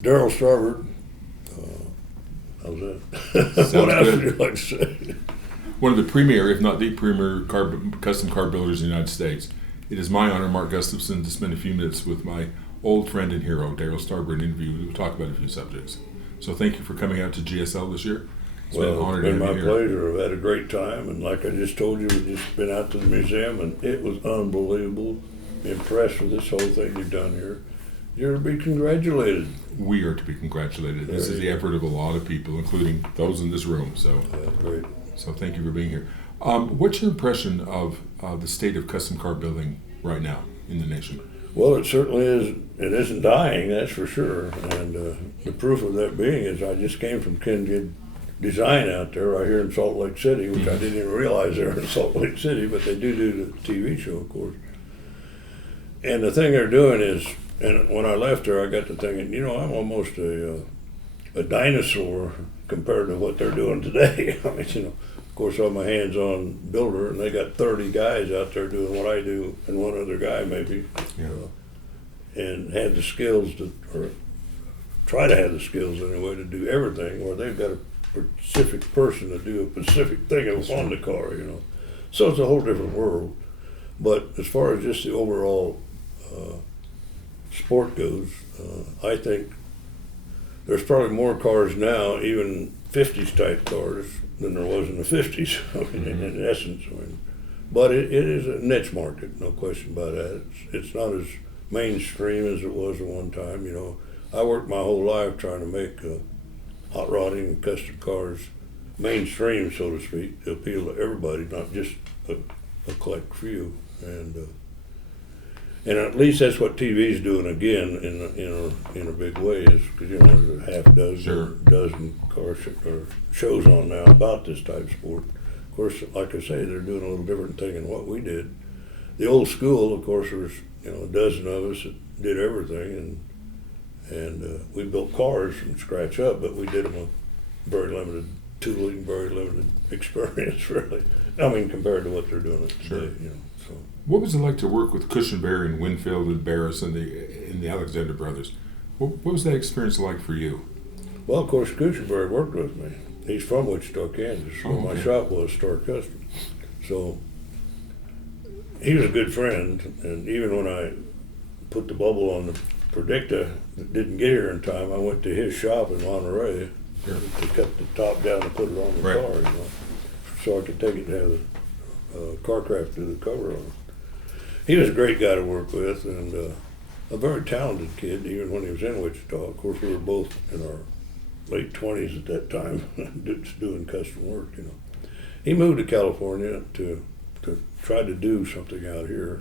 Darryl Starbird. How's that? Sounds What else good. would you like to say? One of the premier, if not the premier, custom car builders in the United States. It is my honor, Mark Gustavson, to spend a few minutes with my old friend and hero, Darryl Starbird, in interview. We'll talk about a few subjects. So thank you for coming out to GSL this year. It's been an honor It's been to have my you here. pleasure. I've had a great time, and like I just told you, we've just been out to the museum, and it was unbelievable. Impressed with this whole thing you've done here. You're to be congratulated. We are to be congratulated. This There is the you effort of a lot of people, including those in this room. So Great. thank you for being here. What's your impression of the state of custom car building right now in the nation? Well, it certainly is. It isn't dying, that's for sure. And the proof of that being is I just came from Ken Design out there right here in Salt Lake City, which I didn't even realize they were in Salt Lake City, but they do the TV show, of course. And the thing they're doing is, and when I left there, I got to thinking, I'm almost a dinosaur compared to what they're doing today. I mean, of course, I'm a hands-on builder, and they got 30 guys out there doing what I do, and one other guy maybe, and had the skills or try to have the skills anyway to do everything, where they've got a specific person to do a specific thing on the car, So it's a whole different world. But as far as just the overall sport goes, I think there's probably more cars now, even 50s type cars, than there was in the 50s, in essence. But it is a niche market, no question about that. It's not as mainstream as it was at one time. I worked my whole life trying to make hot rodding and custom cars mainstream, so to speak, to appeal to everybody, not just a collect few. And at least that's what TV's doing again in a big way, is because there's a half dozen car shows on now about this type of sport. Of course, like I say, they're doing a little different thing than what we did. The old school, of course, there was a dozen of us that did everything, and we built cars from scratch up, but we did them with very limited tooling, very limited experience, really. I mean, compared to what they're doing today, So. What was it like to work with Cushenberry and Winfield and Barris and the Alexander brothers? What was that experience like for you? Well, of course, Gustavson worked with me. He's from Wichita, Kansas, where my shop was, Star Custom. So he was a good friend, and even when I put the bubble on the Predicta that didn't get here in time, I went to his shop in Monterey to cut the top down and put it on the car, so I could take it to have the Carcraft do the cover on it. He was a great guy to work with, and a very talented kid, even when he was in Wichita. Of course, we were both in our late 20s at that time, doing custom work, He moved to California to try to do something out here.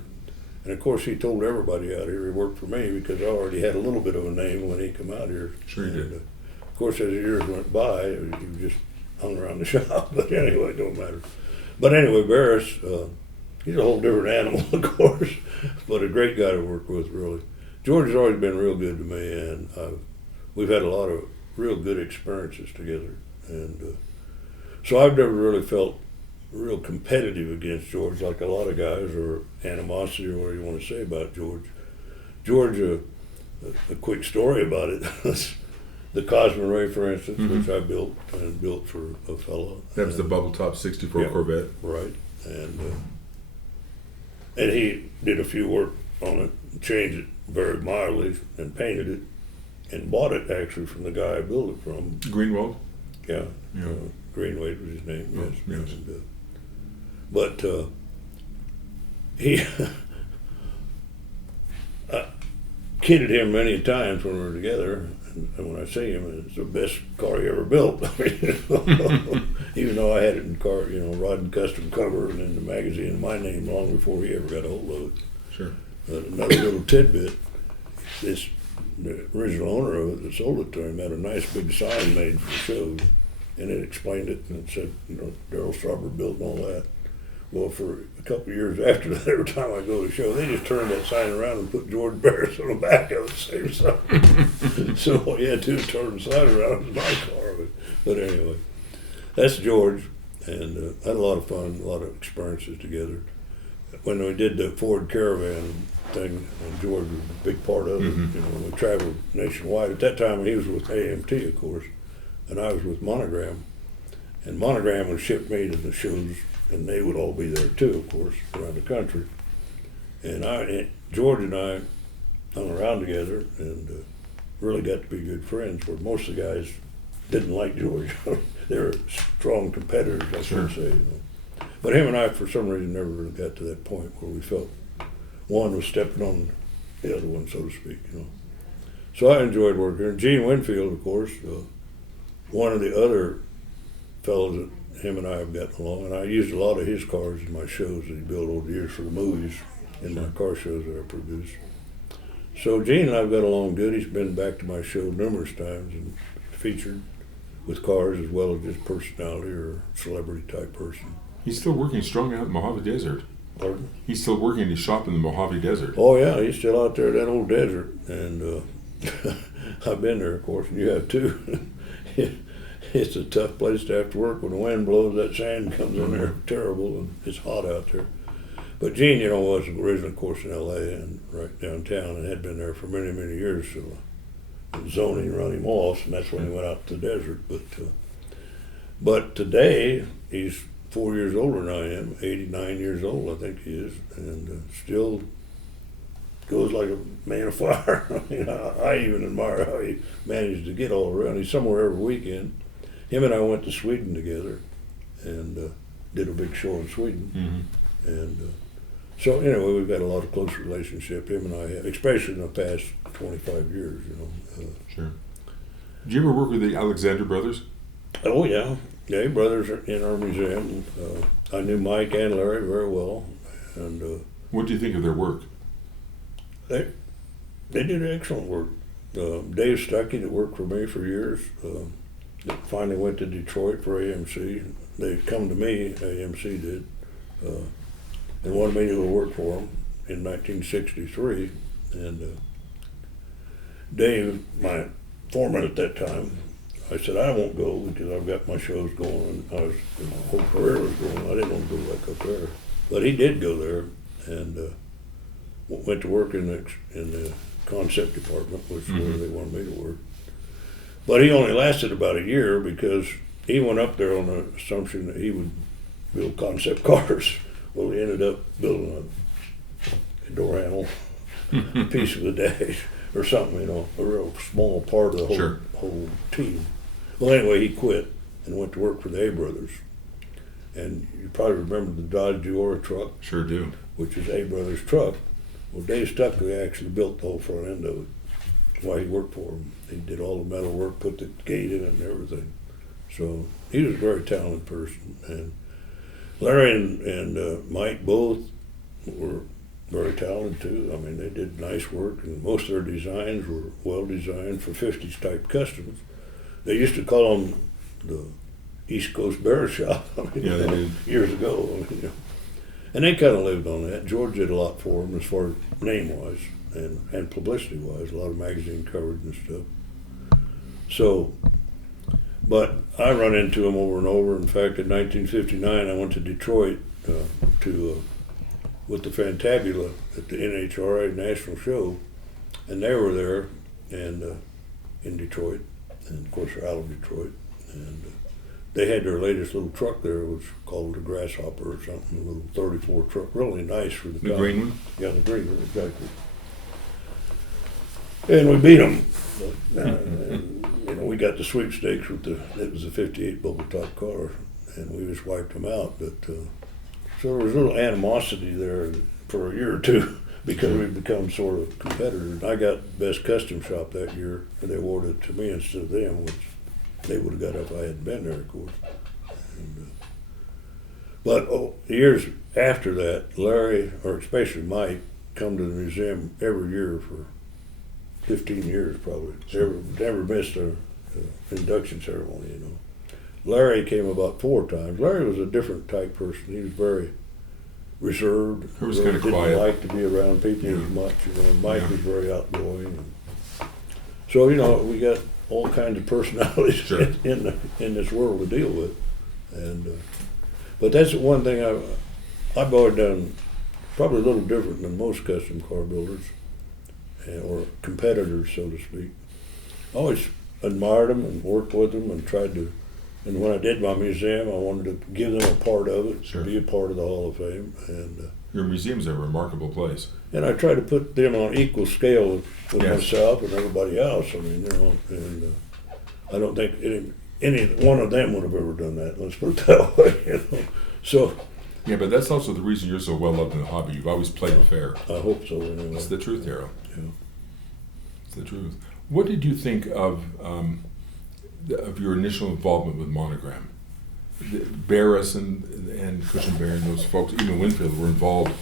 And of course, he told everybody out here he worked for me, because I already had a little bit of a name when he came out here. Sure you did. Of course, as the years went by, he just hung around the shop. But anyway, it don't matter. But anyway, Barris, he's a whole different animal, of course, but a great guy to work with, really. George has always been real good to me, and we've had a lot of real good experiences together. And so I've never really felt real competitive against George, like a lot of guys, or animosity, or whatever you want to say about George. George, a quick story about it. The Cosmo Ray, for instance, which I built for a fellow. That was the bubble top 64 Corvette. Right. And he did a few work on it, changed it very mildly, and painted it, and bought it actually from the guy I built it from. Greenwald? Yeah. Greenwade was his name, yes. Yes. But he I kidded him many times when we were together, and when I see him, it's the best car he ever built. Even though I had it in car, Rod and Custom cover and in the magazine in my name long before he ever got a hold of it. Sure. Another little tidbit: the original owner of it that sold it to him had a nice big sign made for the shows, and it explained it, and it said, Darryl Starbird built and all that. Well, for a couple of years after that, every time I go to a show, they just turned that sign around and put George Barris on the back of the same sign. So all you had to do was turn the sign around in my car. But anyway, that's George, and had a lot of fun, a lot of experiences together. When we did the Ford Caravan thing, and George was a big part of it. Mm-hmm. You know, we traveled nationwide. At that time, he was with AMT, of course, and I was with Monogram. And Monogram would ship me to the shows, and they would all be there too, of course, around the country. And George and I hung around together and really got to be good friends, where most of the guys didn't like George. They were strong competitors, I should say. You know. But him and I, for some reason, never really got to that point where we felt one was stepping on the other one, so to speak. You know. So I enjoyed working here. Gene Winfield, of course, one of the other fellows that him and I have gotten along, and I used a lot of his cars in my shows that he built over the years for the movies in my car shows that I produced. So Gene and I've got along good. He's been back to my show numerous times and featured with cars as well as just personality or celebrity type person. He's still working strong out in the Mojave Desert. Pardon? He's still working in his shop in the Mojave Desert. Oh yeah, he's still out there in that old desert, and I've been there, of course, and you have too. It's a tough place to have to work when the wind blows. That sand comes in there terrible, and it's hot out there. But Gene, you know, was originally, of course, in L.A. and right downtown, and had been there for many, many years. So zoning run him off, and that's when he went out to the desert. But today he's 4 years older than I am, 89 years old, I think he is, and still goes like a man of fire. I mean, I even admire how he managed to get all around. He's somewhere every weekend. Him and I went to Sweden together and did a big show in Sweden. Mm-hmm. And so anyway, we've got a lot of close relationship, him and I have, especially in the past 25 years, you know. Sure. Did you ever work with the Alexander brothers? Oh yeah, yeah, brothers are in our museum. I knew Mike and Larry very well, and What do you think of their work? they did excellent work. Dave Stuckey, that worked for me for years, that finally went to Detroit for AMC. They come to me, AMC did, and wanted me to go work for them in 1963. And Dave, my foreman at that time, I said, I won't go because I've got my shows going. My whole career was going. I didn't want to go back up there. But he did go there and went to work in the concept department, which is where they wanted me to work. But he only lasted about a year because he went up there on the assumption that he would build concept cars. Well, he ended up building a door handle, a piece of the dash, or something, you know, a real small part of the whole team. Well, anyway, he quit and went to work for the A Brothers. And you probably remember the Dodge Diora truck. Sure do. Which is A Brothers' truck. Well, Dave Stuckley actually built the whole front end of it while he worked for him. He did all the metal work, put the gate in it and everything. So he was a very talented person. And Larry and Mike both were very talented too. I mean, they did nice work, and most of their designs were well designed for 50s type customs. They used to call them the East Coast Bear Shop. I mean, yeah, they did. Years ago. I mean, you know. And they kind of lived on that. George did a lot for them as far as name-wise and publicity-wise, a lot of magazine coverage and stuff. So, but I run into them over and over. In fact, in 1959, I went to Detroit with the Fantabula at the NHRA National Show, and they were there and in Detroit, and of course they're out of Detroit, and they had their latest little truck there. It was called the Grasshopper or something, a little 34 truck, really nice for the time. Green one? Yeah, the green one, exactly. And we beat them. You know, we got the sweepstakes with it was a 58 bubble top car, and we just wiped them out. But so there was a little animosity there for a year or two because we'd become sort of competitors. I got best custom shop that year, and they awarded it to me instead of them, which they would have got if I hadn't been there, of course. And, but years after that, Larry, or especially Mike, come to the museum every year for 15 years probably. Never missed an induction ceremony, you know. Larry came about 4 times. Larry was a different type person. He was very reserved. He was kind of quiet. Didn't like to be around people as much, you know. Mike was very outgoing. And so, you know, we got all kinds of personalities in this world to deal with. And but that's the one thing I've always done probably a little different than most custom car builders or competitors, so to speak. I always admired them and worked with them and tried to. And when I did my museum, I wanted to give them a part of it, Sure. be a part of the Hall of Fame, and Your museum's a remarkable place. I try to put them on equal scale with Yes. myself and everybody else. I mean, and I don't think any one of them would have ever done that. Let's put it that way. So Yeah, but that's also the reason you're so well loved in the hobby. You've always played fair. I hope so. Anyway. It's the truth, Darryl. Yeah. It's the truth. What did you think of your initial involvement with Monogram? Barris and Cushionberry and those folks, even Winfield, were involved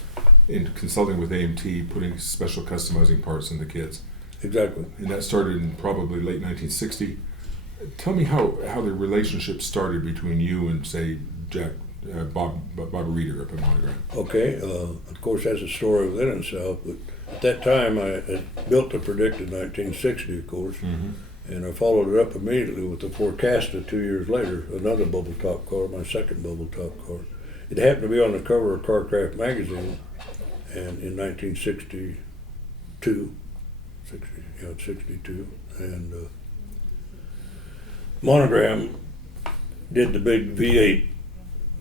in consulting with AMT, putting special customizing parts in the kits. Exactly. And that started in probably late 1960. Tell me how the relationship started between you and, say, Bob Reeder up at Monogram. Okay. Of course, that's a story within itself. But at that time, I had built the Predicta in 1960, of course. Mm-hmm. And I followed it up immediately with the Forecasta 2 years later, another bubble top car, my second bubble top car. It happened to be on the cover of Carcraft magazine, and in 1962, 62, and Monogram did the big V8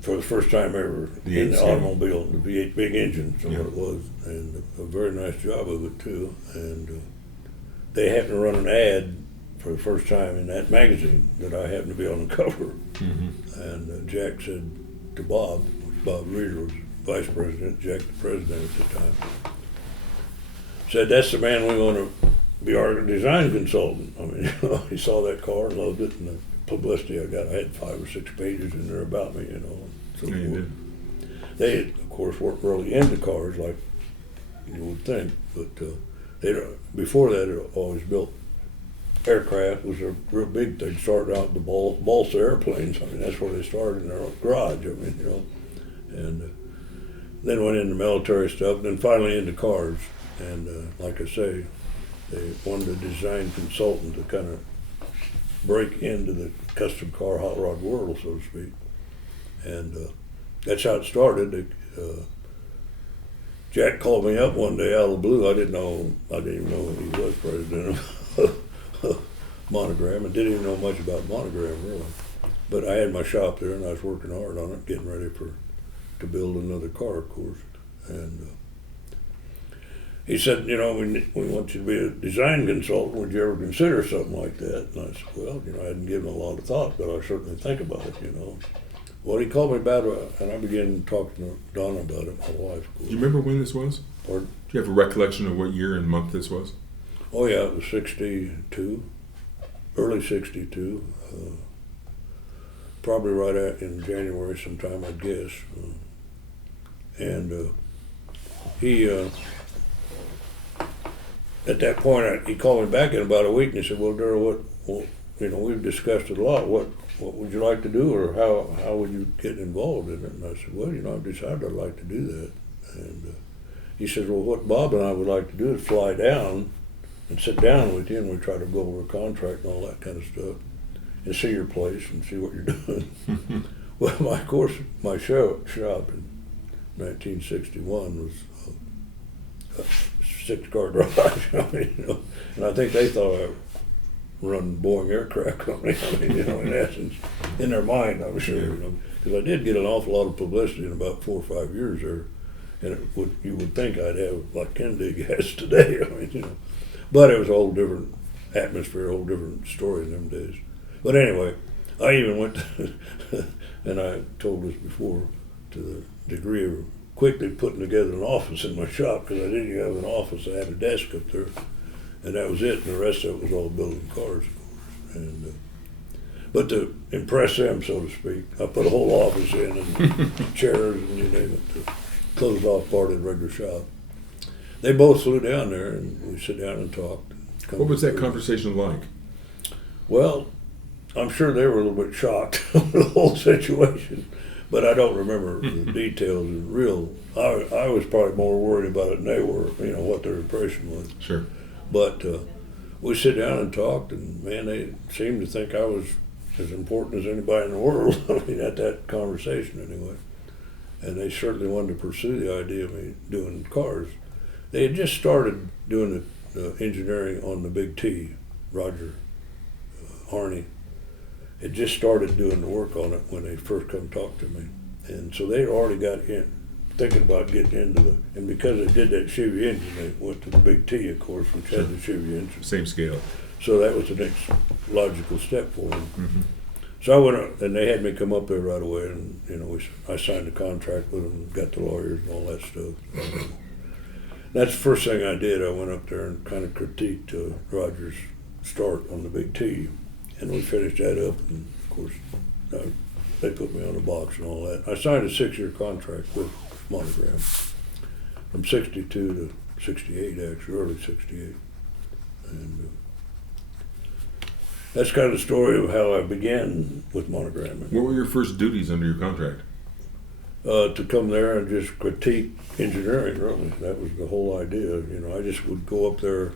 for the first time ever in the automobile, the V8 big engine, so what it was, and a very nice job of it too. And they happened to run an ad for the first time in that magazine that I happened to be on the cover. Mm-hmm. And Jack said to Bob Reeder was vice president, Jack the president at the time, said, "That's the man we want to be our design consultant." I mean, he saw that car and loved it, and the publicity I got, I had 5 or 6 pages in there about me, and so Yeah, you forth. did. They, of course, weren't really into cars like you would think, but before that, they always built aircraft. Was a real big thing. Started out with the balsa airplanes. I mean, that's where they started in their garage. I mean, and then went into military stuff, and then finally into cars. And like I say, they wanted a design consultant to kind of break into the custom car hot rod world, so to speak. And that's how it started. Jack called me up one day out of the blue. I didn't even know he was president of Monogram. I didn't even know much about Monogram, really. But I had my shop there, and I was working hard on it, getting ready to build another car, of course. And he said, "We want you to be a design consultant. Would you ever consider something like that?" And I said, "Well, I hadn't given it a lot of thought, but I certainly think about it, Well, he called me about it, and I began talking to Donna about it, my wife, of course. Do you remember when this was? Pardon? Do you have a recollection of what year and month this was? Oh, yeah, it was 62, early 62, probably right in January sometime, I'd guess. And he, at that point, he called me back in about a week, and he said, "Well, Darryl, we've discussed it a lot. What would you like to do, or how would you get involved in it?" And I said, "Well, I've decided I'd like to do that." And he says, "Well, what Bob and I would like to do is fly down and sit down with you, and we try to go over a contract and all that kind of stuff, and see your place and see what you're doing." Well, my shop in 1961 was a 6-car garage. And I think they thought I run Boeing aircraft company. In essence, in their mind, I'm sure, because I did get an awful lot of publicity in about 4 or 5 years there, and you would think I'd have like Kendig has today. But it was a whole different atmosphere, a whole different story in them days. But anyway, I even went to, and I told this before, to the degree of quickly putting together an office in my shop, because I didn't have an office. I had a desk up there, and that was it. And the rest of it was all building cars, of course. And but to impress them, so to speak, I put a whole office in and chairs and you name it, to close off part of the regular shop. They both flew down there, and we sit down and talked. What was that conversation like? Well, I'm sure they were a little bit shocked over the whole situation, but I don't remember the details. I was probably more worried about it than they were, what their impression was. Sure. But we sit down and talked, and man, they seemed to think I was as important as anybody in the world. At that conversation anyway. and they certainly wanted to pursue the idea of me doing cars. They had just started doing the engineering on the Big T. Roger Harney had just started doing the work on it when they first come talk to me, and so they already got in thinking about getting into the, and because they did that Chevy engine, they went to the Big T, of course, which had the Chevy engine. Same scale. So that was the next logical step for them. Mm-hmm. So I went up, and they had me come up there right away, and I signed a contract with them, got the lawyers and all that stuff. That's the first thing I did. I went up there and kind of critiqued Roger's start on the Big T, and we finished that up. And of course, they put me on the box and all that. I signed a 6-year contract with Monogram from '62 to '68, actually, early '68, and. That's kind of the story of how I began with Monogram. What were your first duties under your contract? To come there and just critique engineering, really. That was the whole idea. I just would go up there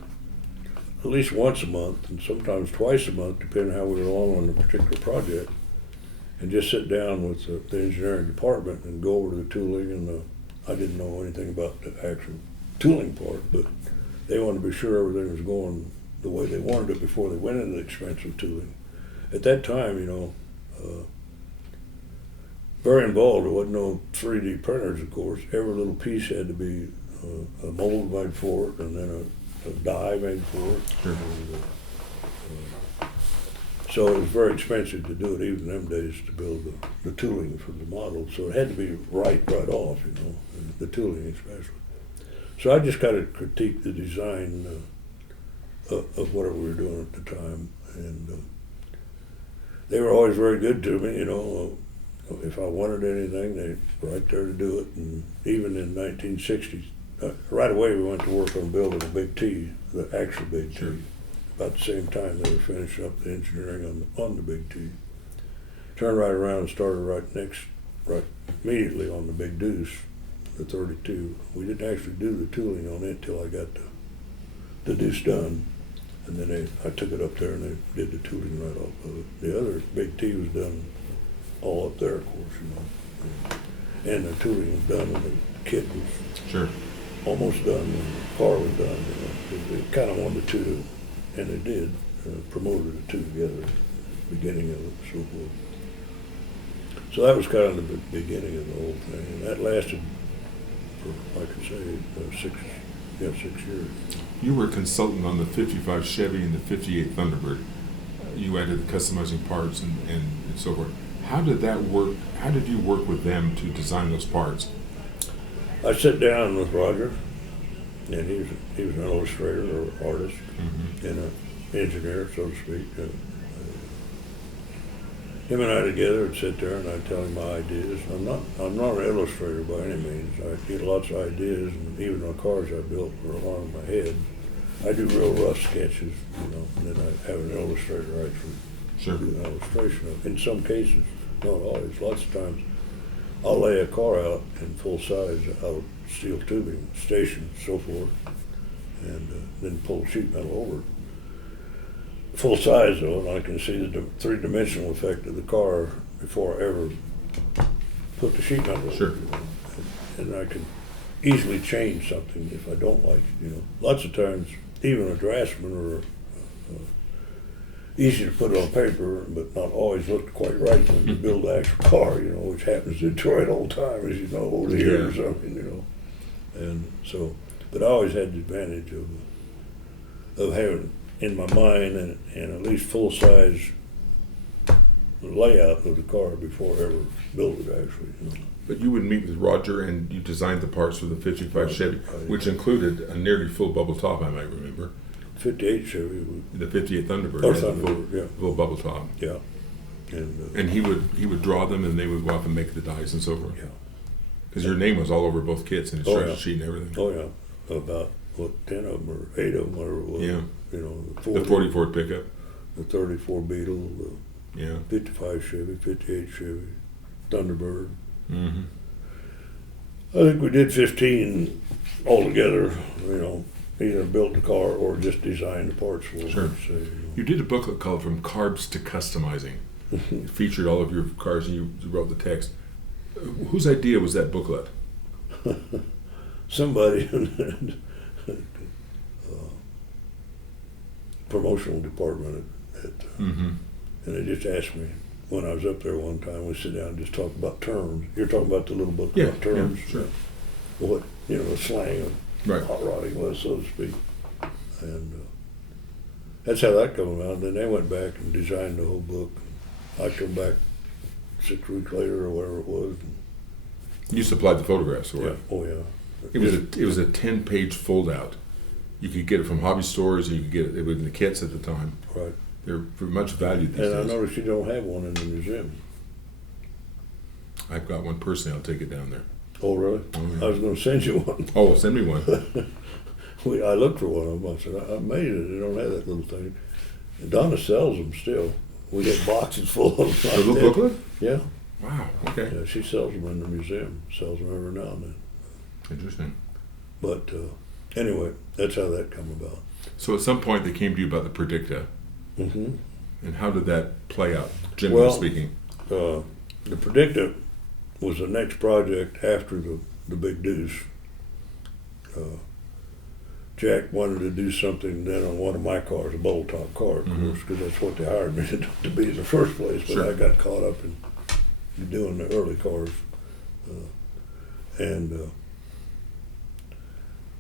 at least once a month and sometimes twice a month, depending how we were along on the particular project, and just sit down with the engineering department and go over to the tooling. And I didn't know anything about the actual tooling part, but they wanted to be sure everything was going the way they wanted it before they went into the expensive tooling. At that time, very involved. There wasn't no 3D printers, of course. Every little piece had to be a mold made for it, and then a die made for it. Sure. And, so it was very expensive to do it, even in them days, to build the tooling for the model. So it had to be right off, and the tooling especially. So I just kind of critiqued the design of whatever we were doing at the time, and they were always very good to me. If I wanted anything, they were right there to do it. And even in 1960, right away we went to work on building a Big T, the actual Big T. Sure. About the same time they were finishing up the engineering on the Big T. Turned right around and started right immediately on the Big Deuce, the 32. We didn't actually do the tooling on it till I got the Deuce done. And then I took it up there and they did the tooling right off of it. The other Big T was done all up there, of course, and the tooling was done when the kit was almost done when the car was done. They kind of wanted the two, and they did, promoted the two together at the beginning of it, so forth. So that was kind of the beginning of the whole thing, and that lasted for, like I say, 6 years. You were a consultant on the 55 Chevy and the 58 Thunderbird. You added the customizing parts and so forth. How did that work? How did you work with them to design those parts? I sat down with Roger, and he was an illustrator or artist, and an engineer, so to speak. Him and I together would sit there, and I'd tell him my ideas. I'm not an illustrator by any means. I get lots of ideas, and even the cars I built were along in my head. I do real rough sketches, and then I have an illustrator actually do an illustration of it. In some cases, not always. Lots of times, I'll lay a car out in full size out of steel tubing, stations, so forth, and then pull sheet metal over it. Full size though, and I can see the three-dimensional effect of the car before I ever put the sheet metal over it. And I can easily change something if I don't like it. Lots of times, even a draftsman or easy to put it on paper, but not always look quite right when you build the actual car, which happens in Detroit all the time, as you know, over the years, And so, but I always had the advantage of having in my mind and at least full-size layout of the car before I ever built it, actually. But you would meet with Roger and you designed the parts for the 55 Chevy, which included a nearly full bubble top, I might remember. 58 Chevy. The 58 Thunderbird. Oh, Thunderbird, full bubble top. Yeah. And he would draw them, and they would go off and make the dies and so forth. Yeah. Because your name was all over both kits and instruction sheet and everything. Oh yeah, about 10 of them or 8 of them, whatever it was. Yeah. The 40 Ford pickup. The 34 Beetle. The 55 Chevy, 58 Chevy, Thunderbird. Mm-hmm. I think we did 15 altogether. Either built the car or just designed the parts for it. Sure. You did a booklet called "From Carbs to Customizing." It featured all of your cars, and you wrote the text. Whose idea was that booklet? Somebody in the promotional department Mm-hmm. and they just asked me when I was up there one time, we sit down and just talk about terms. You're talking about the little book Yeah, about terms? yeah, sure. What, the slang of Right. hot rodding was, so to speak. And that's how that came about. Then they went back and designed the whole book. I come back 6 weeks later or whatever it was. You supplied the photographs, or Yeah, what? oh yeah. It was a 10-page fold-out. You could get it from hobby stores. You could get it in the kits at the time. Right. They're much valued these And I days. noticed you don't have one in the museum. I've got one personally. I'll take it down there. Oh, really? Oh, yeah. I was going to send you one. Oh, send me one. I looked for one of them. I said, I'm amazed that they don't have that little thing. And Donna sells them still. We had boxes full of them. The little booklet? Yeah. Wow. Okay. Yeah, she sells them in the museum. Sells them every now and then. Interesting. But anyway, that's how that come about. So at some point they came to you about the Predicta, Mm-hmm. and how did that play out, generally Well, speaking? The Predicta was the next project after the Big Deuce. Jack wanted to do something then on one of my cars, a bowl top car, of Mhm. course, because that's what they hired me to be in the first place. But Sure. I got caught up in doing the early cars, and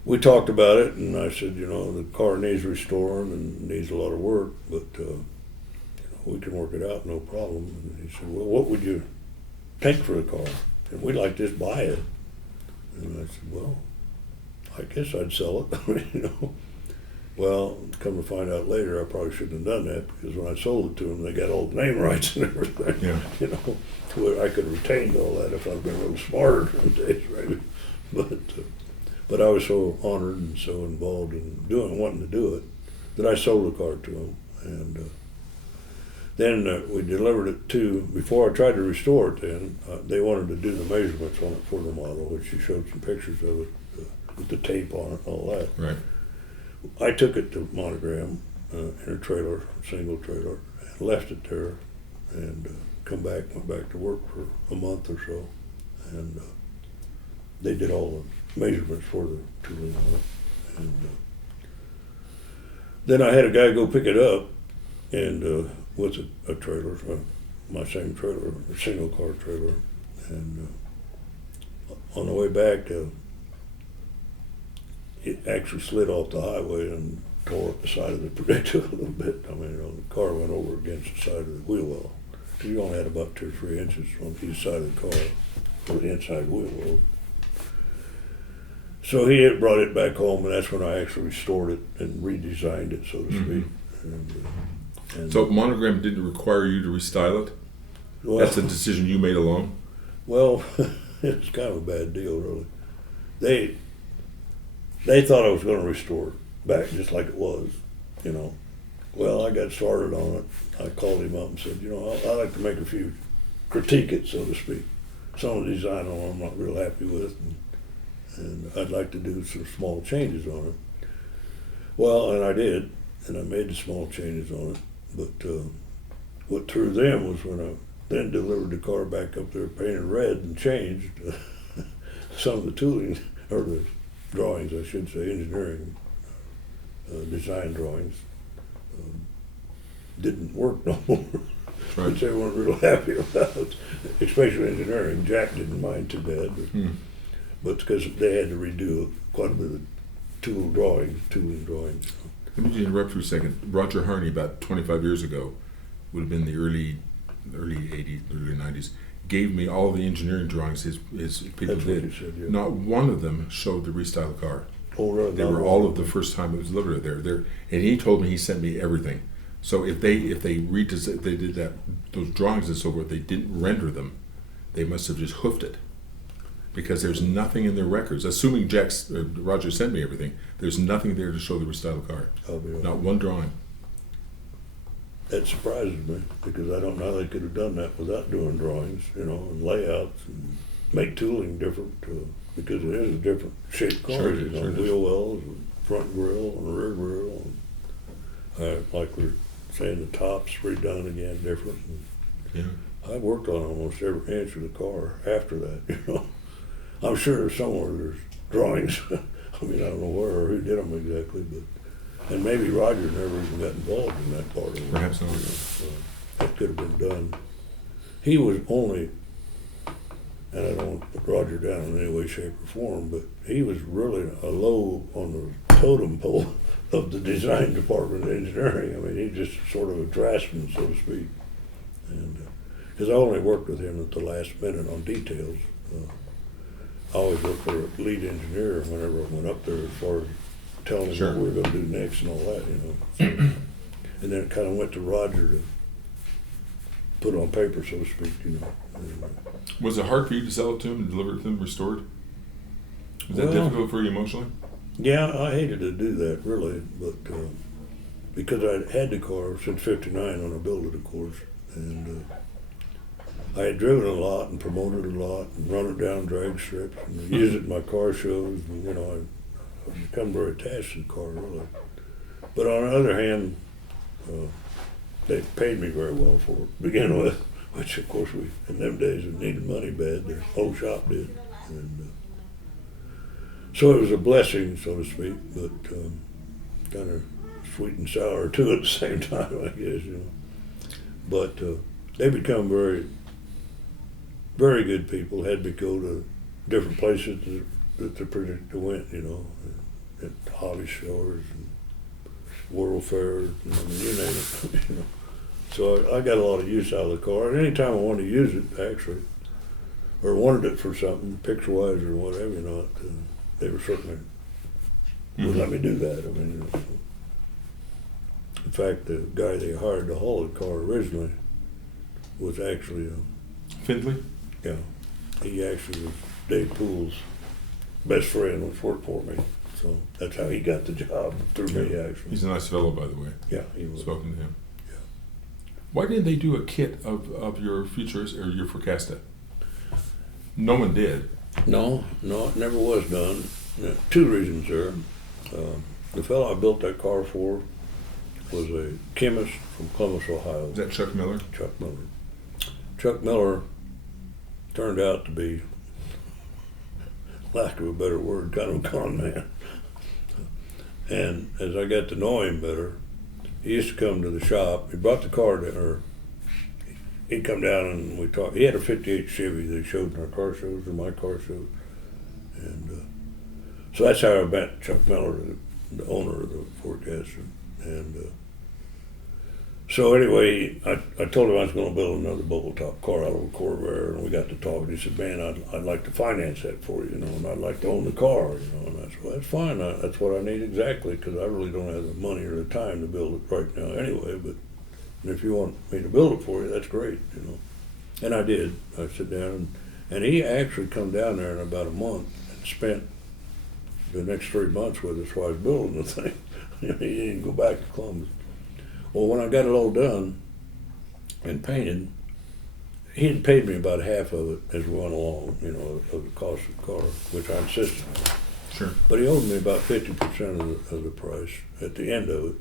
we talked about it. And I said, the car needs restoring and needs a lot of work, but we can work it out, no problem. And he said, well, what would you take for the car? And we'd like to just buy it. And I said, well, I guess I'd sell it. Well, come to find out later, I probably shouldn't have done that, because when I sold it to them, they got all the name rights and everything. Yeah. Where I could have retained all that if I'd been a little smarter in the days, maybe. But I was so honored and so involved in wanting to do it, that I sold the car to them. And then we delivered it before I tried to restore it then, they wanted to do the measurements on it for the model, which she showed some pictures of it, with the tape on it and all that. Right. I took it to Monogram in a trailer, single trailer, and left it there, and went back to work for a month or so, and they did all the measurements for the tooling on it. And then I had a guy go pick it up, and with a trailer, my same trailer, a single car trailer, and on the way back, it actually slid off the highway and tore up the side of the Predicta a little bit. I mean, the car went over against the side of the wheel well. You only had about 2 or 3 inches on each side of the car for the inside wheel well. So he had brought it back home, and that's when I actually restored it and redesigned it, so to speak. And So Monogram didn't require you to restyle it? well, That's a decision you made alone? Well, it's kind of a bad deal, really. They thought I was going to restore it back just like it was, Well, I got started on it. I called him up and said, I'd like to make a few, critique it, so to speak. Some of the design on it I'm not real happy with, and I'd like to do some small changes on it. Well, and I did, and I made the small changes on it. But what threw them was when I then delivered the car back up there painted red and changed some of the tooling, or the drawings, I should say, engineering design drawings, didn't work no more, Right. which they weren't real happy about, especially engineering. Jack didn't mind too bad, but because they had to redo quite a bit of tooling drawings. Let me just interrupt for a second. Roger Harney, about 25 years ago, would have been the early 80s, early 90s, gave me all the engineering drawings his people That's what did. he said, yeah. Not one of them showed the restyled car. Oh, right, They not were all all of the first time it was delivered there. And he told me he sent me everything. So if they did that, those drawings and so forth, they didn't render them. They must have just hoofed it, because there's nothing in their records. Assuming Roger sent me everything, there's nothing there to show the restyled car. I'll be right. Not one drawing. That surprises me, because I don't know how they could have done that without doing drawings, and layouts, and make tooling different, because it is a different shaped car. Sure it is, sure it is. Wheel wells, and front grille, and rear grille, and like we're saying, the tops redone again different. And Yeah. I worked on almost every inch of the car after that, you know. I'm sure somewhere there's drawings. I mean, I don't know where or who did them exactly, but, and maybe Roger never even got involved in that part of it. Perhaps not. You know, so that could have been done. He was only, and I don't want to put Roger down in any way, shape, or form, but he was really a low on the totem pole of the design department of engineering. I mean, he just sort of a draftsman, so to speak. And because I only worked with him at the last minute on details. I always looked for a lead engineer whenever I went up there as far as telling him Sure. what we were going to do next and all that, you know. So, and then it kind of went to Roger to put on paper, so to speak, you know. And, Was it hard for you to sell it to him and deliver it to him restored? Was that Well, difficult for you emotionally? yeah, I hated to do that, really, but because I had the car since '59 when I built it, of course, and I had driven a lot and promoted a lot and run it down drag strips and used it in my car shows, and, you know, I've become very attached to the car, really. But on the other hand, they paid me very well for it to begin with, which, of course, we, in them days, we needed money bad, the whole shop did. And so it was a blessing, so to speak, but kind of sweet and sour too at the same time, I guess, you know. But they become very, very good people. Had me go to different places that the Predicta went, you know, at hobby stores and world fairs, you name it, you know. So I got a lot of use out of the car. And anytime I wanted to use it, actually, or wanted it for something, picture-wise or whatever, you know, they were certainly would let me do that. I mean, in fact, the guy they hired to haul the car originally was actually, Findlay? yeah, he actually was Dave Poole's best friend, which worked for me. So that's how he got the job through me, actually. He's a nice fellow, by the way. Yeah, he was. Spoken to him. Yeah. Why didn't they do a kit of your Futures or your Forecasta? No one did. No, it never was done. Two reasons there. The fellow I built that car for was a chemist from Columbus, Ohio. Is that Chuck Miller? Chuck Miller. Chuck Miller turned out to be, lack of a better word, kind of a con man. And as I got to know him better, he used to come to the shop. He brought the car down, or he'd come down and we talked. He had a '58 Chevy that he showed in our car shows or my car shows. And so that's how I met Chuck Miller, the owner of the Forecaster. And so anyway, I told him I was going to build another bubble top car out of a Corvair, and we got to talking. He said, "Man, I'd like to finance that for you, you know, and I'd like to own the car, you know." And I said, "Well, that's fine. That's what I need exactly, because I really don't have the money or the time to build it right now anyway. But if you want me to build it for you, that's great, you know." And I did. I sat down, and he actually come down there in about a month and spent the next 3 months with us while I was building the thing. He didn't go back to Columbus. Well, when I got it all done and painted, he had paid me about half of it as we went along, you know, of the cost of the car, which I insisted on. Sure. But he owed me about 50% of the price at the end of it,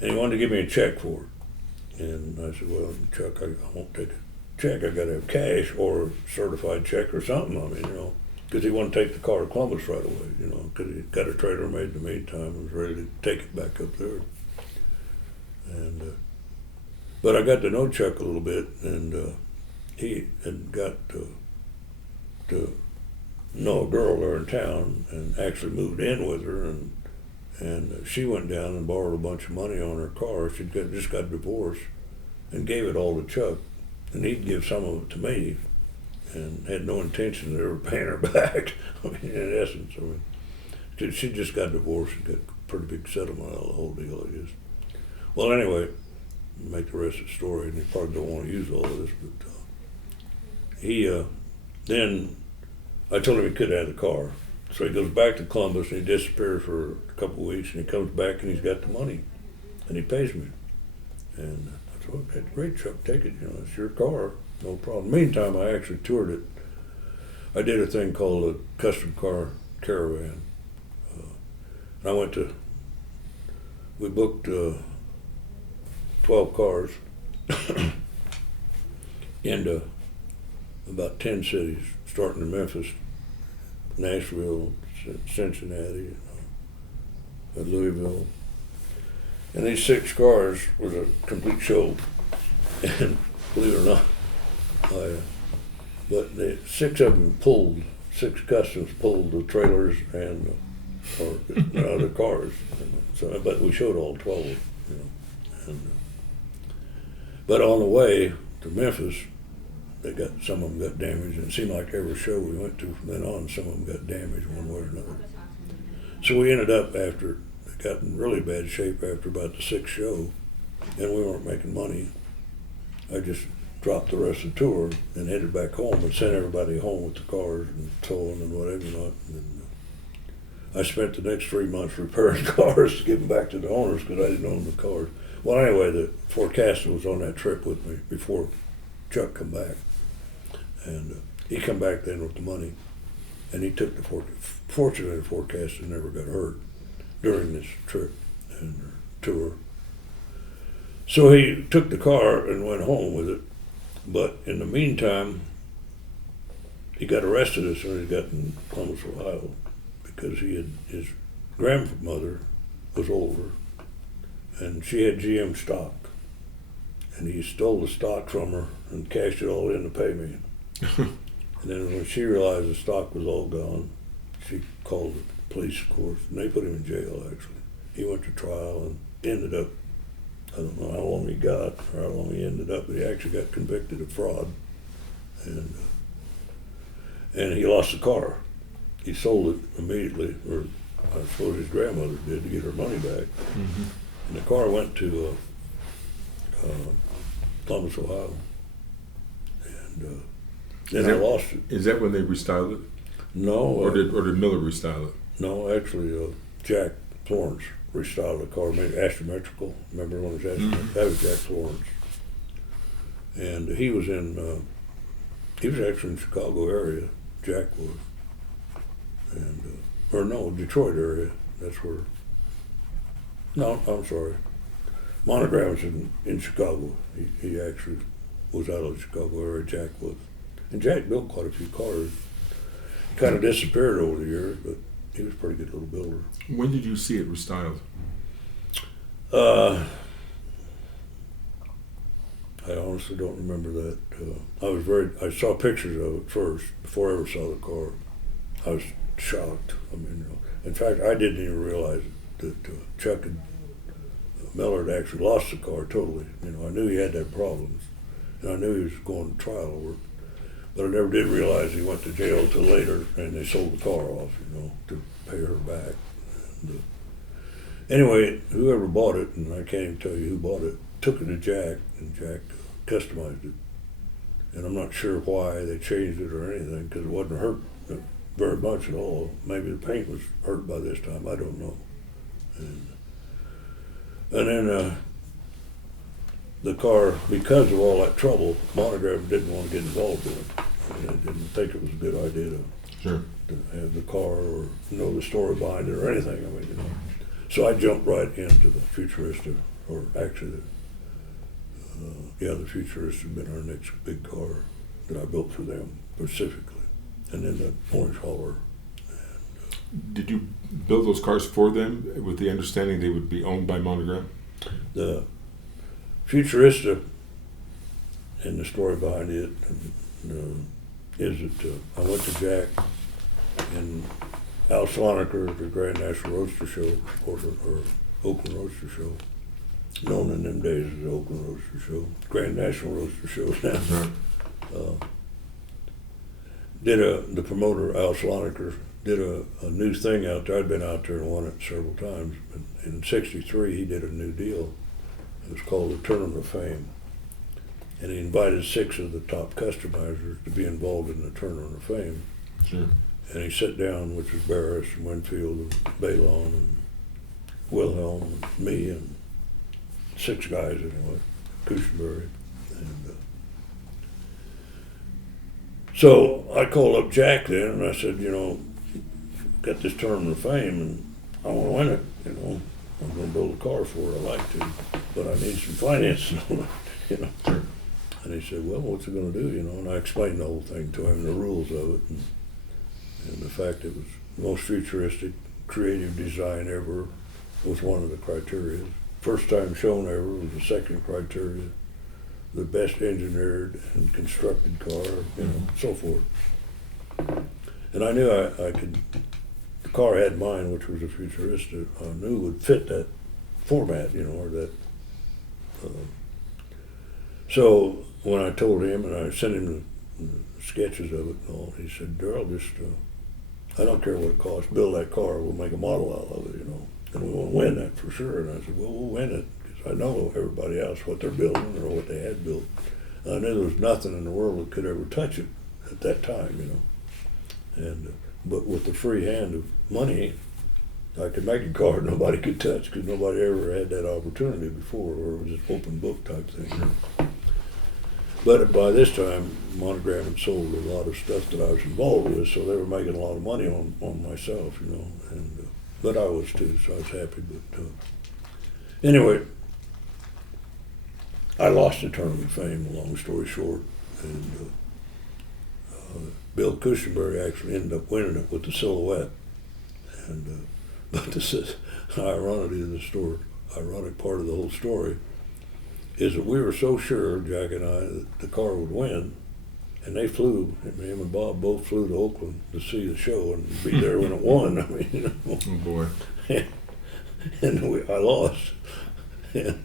and he wanted to give me a check for it. And I said, "Well, Chuck, I won't take a check. I got to have cash or a certified check or something. I mean, you know." Because he wanted to take the car to Columbus right away, you know, because he got a trailer made in the meantime and was ready to take it back up there. And but I got to know Chuck a little bit, and he had got to know a girl there in town and actually moved in with her, and she went down and borrowed a bunch of money on her car. She just got divorced and gave it all to Chuck, and he'd give some of it to me, and had no intention of ever paying her back. I mean, in essence, I mean, 'cause she just got divorced and got a pretty big settlement out of the whole deal, I guess. Well, anyway, make the rest of the story, and you probably don't want to use all of this, but he then I told him he could have the car, so he goes back to Columbus and he disappears for a couple of weeks, and he comes back and he's got the money, and he pays me, and I said, "Well, that's great, Chuck, take it. You know, it's your car, no problem." Meantime, I actually toured it. I did a thing called a custom car caravan, and I went to. We booked 12 cars, into about 10 cities, starting in Memphis, Nashville, Cincinnati, Louisville. And these 6 cars was a complete show. And believe it or not, but the 6 of them pulled, 6 customs pulled the trailers and or the cars. So, but we showed all 12, you know. And, but on the way to Memphis, some of them got damaged, and it seemed like every show we went to from then on, some of them got damaged one way or another. So we ended up got in really bad shape after about the 6th show, and we weren't making money. I just dropped the rest of the tour and headed back home and sent everybody home with the cars and towing and whatever not. And I spent the next 3 months repairing cars to give them back to the owners because I didn't own the cars. Well, anyway, the forecaster was on that trip with me before Chuck come back, and he come back then with the money, and he took the fortunately the forecaster never got hurt during this trip and tour. So he took the car and went home with it, but in the meantime, he got arrested as soon as he got in Columbus, Ohio, because his grandmother was older, and she had GM stock, and he stole the stock from her and cashed it all in to pay me. And then when she realized the stock was all gone, she called the police, of course, and they put him in jail, actually. He went to trial and ended up, I don't know how long he got or how long he ended up, but he actually got convicted of fraud. And he lost the car. He sold it immediately, or I suppose his grandmother did, to get her money back. Mm-hmm. And the car went to Columbus, Ohio. And then I lost it. Is that when they restyled it? No. Or did Miller restyle it? No, actually, Jack Florence restyled the car, made astrometrical. Remember when it was astrometrical? Mm-hmm. That was Jack Florence. And he was actually in the Chicago area, Jack was. And, or no, Detroit area, that's where. No, I'm sorry. Monogram was in Chicago. He actually was out of the Chicago area, Jack was. And Jack built quite a few cars. Kind of disappeared over the years, but he was a pretty good little builder. When did you see it restyled? I honestly don't remember that. I saw pictures of it first before I ever saw the car. I was shocked. I mean, in fact, I didn't even realize that Chuck and Miller had actually lost the car totally. I knew he had that problems, and I knew he was going to trial over it, but I never did realize he went to jail till later, and they sold the car off, to pay her back. And, anyway, whoever bought it, and I can't even tell you who bought it, took it to Jack, and Jack customized it. And I'm not sure why they changed it or anything, because it wasn't hurt very much at all. Maybe the paint was hurt by this time, I don't know. And then the car, because of all that trouble, Monogram didn't want to get involved in it. They didn't think it was a good idea to have the car or know the story behind it or anything. So I jumped right into the Futurista, or actually, the Futurista had been our next big car that I built for them specifically. And then the Orange Hauler. Did you build those cars for them with the understanding they would be owned by Monogram? The Futurista, and the story behind it, is that I went to Jack and Al Sloniker at the Grand National Roadster Show, or Oakland Roadster Show, known in them days as the Oakland Roadster Show, Grand National Roadster Show now. The promoter, Al Sloniker, did a new thing out there. I'd been out there and won it several times. In '63, he did a new deal. It was called the Tournament of Fame. And he invited 6 of the top customizers to be involved in the Tournament of Fame. Sure. And he sat down, which was Barris and Winfield and Balon and Wilhelm and me and 6 guys anyway, Kuchenberry. And so I called up Jack then and I said, got this Tournament of Fame and I want to win it, I'm going to build a car for it, I like to, but I need some financing on it, Sure. And he said, well, what's it going to do, you know? And I explained the whole thing to him, the rules of it, and the fact it was the most futuristic, creative design ever was one of the criteria. First time shown ever was the second criteria. The best engineered and constructed car, you know, so forth. And I knew I could, the car I had in mind, which was a futuristic, I knew would fit that format, you know, or that. So when I told him, and I sent him the sketches of it and all, he said, Darryl, just, I don't care what it costs, build that car, we'll make a model out of it, you know, and we won't win that for sure. And I said, well, we'll win it, because I know everybody else, what they're building or what they had built. And I knew there was nothing in the world that could ever touch it at that time, you know. And but with the free hand of money, I could make a car nobody could touch, because nobody ever had that opportunity before, or it was just open book type thing. But by this time, Monogram had sold a lot of stuff that I was involved with, so they were making a lot of money on myself, you know. And but I was too, so I was happy. But anyway, I lost the tournament fame, long story short, and Bill Cushionberry actually ended up winning it with the Silhouette. And but this is ironic part of the whole story is that we were so sure, Jack and I, that the car would win, and they flew, him and Bob both flew to Oakland to see the show and be there when it won. I mean, you know. Oh boy. And I lost. And,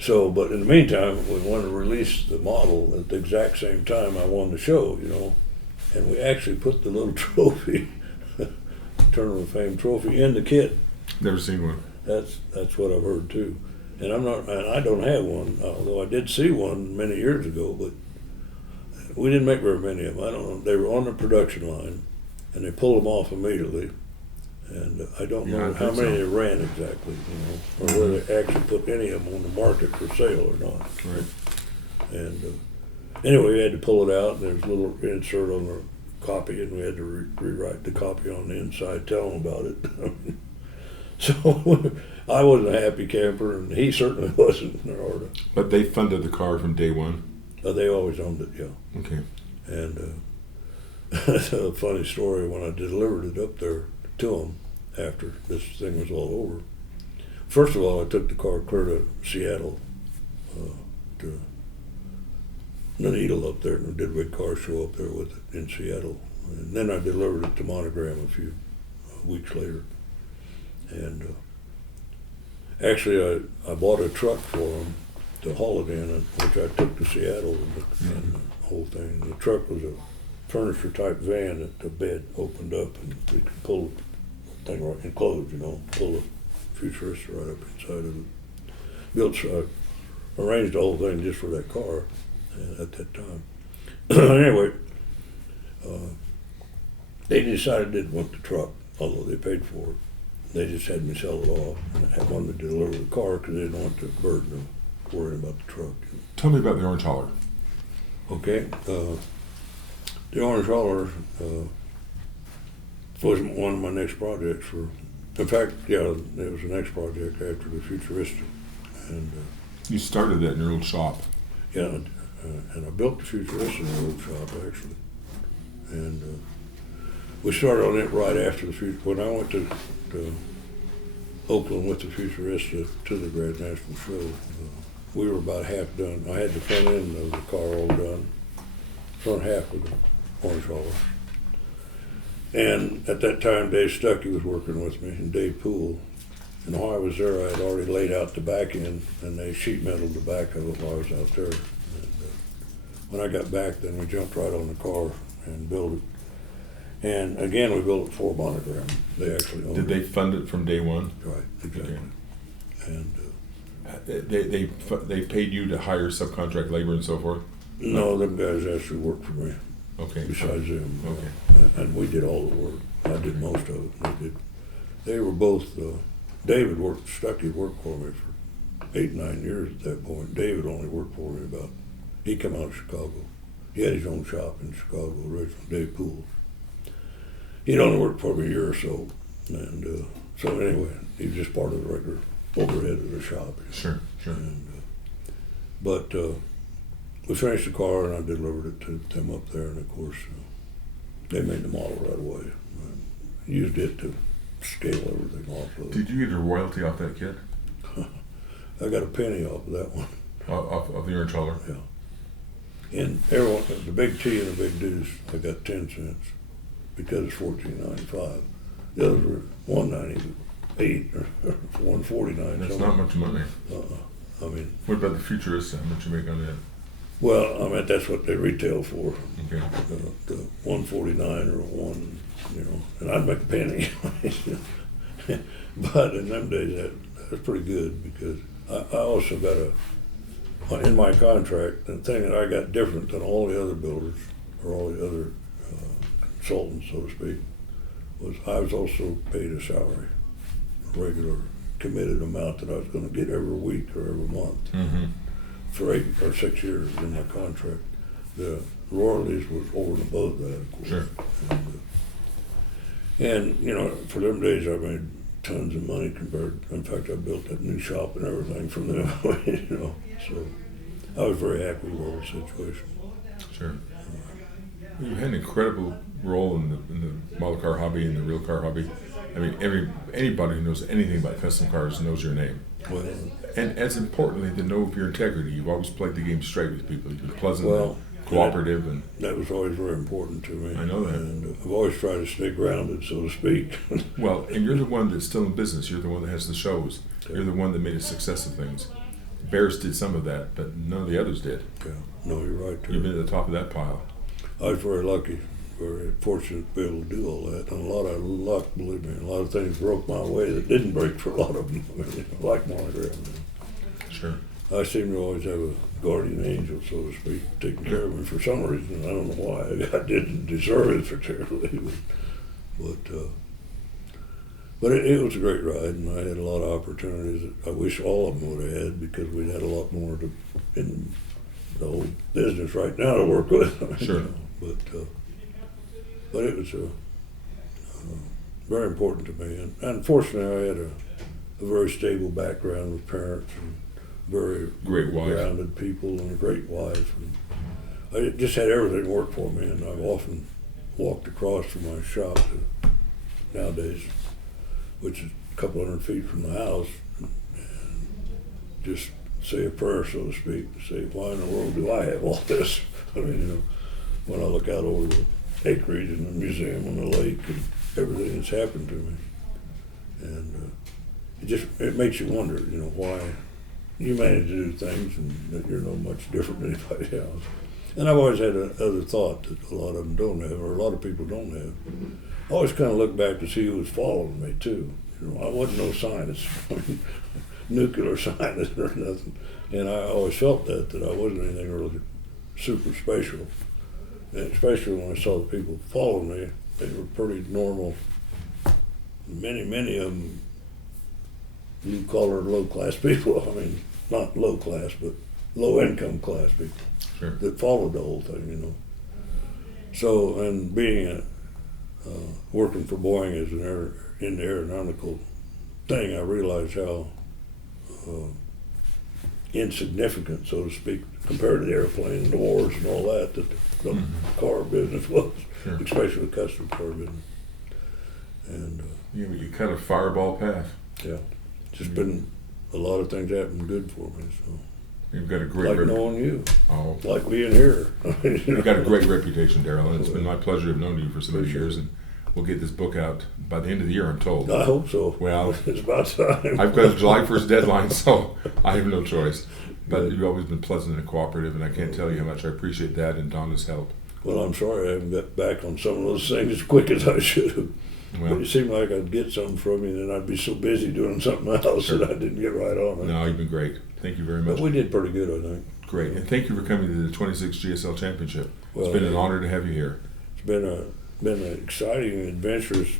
so, but in the meantime, we wanted to release the model at the exact same time I won the show, you know. And we actually put the little trophy, Tournament of Fame trophy, in the kit. Never seen one. That's what I've heard too. And I don't have one, although I did see one many years ago, but we didn't make very many of them. I don't know. They were on the production line, and they pulled them off immediately. And I don't know how many they ran exactly, you know, or whether they actually put any of them on the market for sale or not. Right. And anyway, we had to pull it out, and there's a little insert on the copy, and we had to rewrite the copy on the inside, tell them about it. So I wasn't a happy camper, and he certainly wasn't. But they funded the car from day one? They always owned it, yeah. Okay. And that's a funny story. When I delivered it up there to them after this thing was all over, first of all, I took the car clear to Seattle, to the Needle up there, and did a big car show up there with it in Seattle. And then I delivered it to Monogram a few weeks later. And actually, I bought a truck for them to haul it in, which I took to Seattle, and the whole thing. The truck was a furniture type van that the bed opened up, and you could pull the thing right and close, you know, pull the futurist right up inside of it. Arranged the whole thing just for that car at that time. Anyway, they decided they didn't want the truck, although they paid for it. They just had me sell it off, and I wanted to deliver the car because they didn't want the burden of worrying about the truck. Tell me about the Orange Hauler. Okay, the Orange Hauler was one of my next projects. In fact, yeah, it was the next project after the Futuristic. And you started that in your old shop. Yeah, and I built the Futuristic in the old shop, actually. And we started on it right after the Futuristic. When I went to Oakland with the Futuristic to the Grand National Show, we were about half done. I had the front end of the car all done, front half of the Orange Hauler. And at that time, Dave Stuckey was working with me, and Dave Poole. And while I was there, I had already laid out the back end, and they sheet metaled the back of it while I was out there. And when I got back, then we jumped right on the car and built it. And again, we built it for Monogram. They actually owned it. Did they fund it from day one? Right, exactly. Okay. And they paid you to hire subcontract labor and so forth? no, them guys actually worked for me. Okay. Besides them, Okay. And we did all the work. I did most of it. They were both. David Stuckey worked for me for 8, 9 years at that point. David only worked for me about. He came out of Chicago. He had his own shop in Chicago originally. Dave Poole. He'd only worked for me a year or so, and so anyway, he was just part of the regular overhead of the shop. Sure. And But we finished the car, and I delivered it to them up there, and of course, they made the model right away. Used it to scale everything off of. Did you get a royalty off that kit? I got a penny off of that one. Off of the orange color? Yeah. And everyone, the big T and the big deuce, I got 10 cents because it's $14.95. The others were $1.98 or $1.49. That's not much money. I mean, what about the futurists? How much you make on that? Well, I mean that's what they retail for. Okay. The $1.49 or one, and I'd make a penny. But in them days, that was pretty good because I also got in my contract, the thing that I got different than all the other builders or all the other consultants, so to speak, was I was also paid a salary, a regular committed amount that I was going to get every week or every month. Mm-hmm. For 8 or 6 years in my contract. The royalties was over and above that, of course. Sure. And for them days I made tons of money compared. In fact, I built that new shop and everything from them. So I was very happy with the whole situation. Sure. You had an incredible role in the model car hobby and the real car hobby. I mean, anybody who knows anything about custom cars knows your name. Well, and as importantly, to know of your integrity. You've always played the game straight with people. You've been pleasant, and cooperative, and that was always very important to me. I know that. And I've always tried to stay grounded, so to speak. Well, and you're the one that's still in business. You're the one that has the shows. Yeah. You're the one that made a success of things. Bears did some of that, but none of the others did. Yeah, no, you're right. You've been at the top of that pile. I was very lucky, very fortunate to be able to do all that. And a lot of luck, believe me. A lot of things broke my way that didn't break for a lot of them, like monogram. Sure. I seem to always have a guardian angel, so to speak, taking care of me for some reason. I don't know why. I didn't deserve it particularly, but it was a great ride, and I had a lot of opportunities that I wish all of them would have had because we'd had a lot more in the whole business right now to work with. Sure. But it was very important to me, and unfortunately, I had a very stable background with parents and very great wife, grounded people, and a great wife. And I just had everything work for me, and I've often walked across from my shop to nowadays, which is a couple hundred feet from the house, and just say a prayer, so to speak, and say, why in the world do I have all this? I mean, when I look out over the acreage and the museum and the lake and everything that's happened to me, and it makes you wonder, why you manage to do things and that you're no much different than anybody else. And I've always had another thought that a lot of them don't have, or a lot of people don't have. I always kind of look back to see who was following me too. I wasn't no scientist, nuclear scientist or nothing, and I always felt that I wasn't anything really super special. And especially when I saw the people following me, they were pretty normal. Many of them blue-collar, low-class people. I mean, not low-class, but low-income class people. Sure. That followed the whole thing, So, and being working for Boeing as in the aeronautical thing, I realized how insignificant, so to speak, compared to the airplane and the wars and all that the car business was, sure. Especially the custom car business. And you cut a fireball path. Yeah, just been a lot of things happened good for me. So you've got a great knowing you. Oh, like being here. You've got a great reputation, Darryl, and it's been my pleasure to have known you for so many years. And we'll get this book out by the end of the year, I'm told. I hope so. Well, it's about time. I've got a July 1st deadline, so I have no choice. But you've always been pleasant and cooperative, and I can't tell you how much I appreciate that and Donna's help. Well, I'm sorry I haven't got back on some of those things as quick as I should have. Well, but it seemed like I'd get something from you, and then I'd be so busy doing something else sure. that I didn't get right on it. No, you've been great. Thank you very much. But we did pretty good, I think. Great, and thank you for coming to the 26th GSL Championship. Well, it's been an honor to have you here. It's been an exciting and adventurous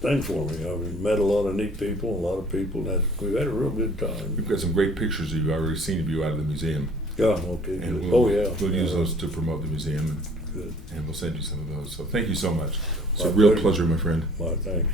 thing for me. I've met a lot of neat people, a lot of people that we've had a real good time. We've got some great pictures of you already seen of you out of the museum. Yeah, okay. And we'll use those to promote the museum, good. And we'll send you some of those. So thank you so much. It's My a real pleasure, my friend. My thanks.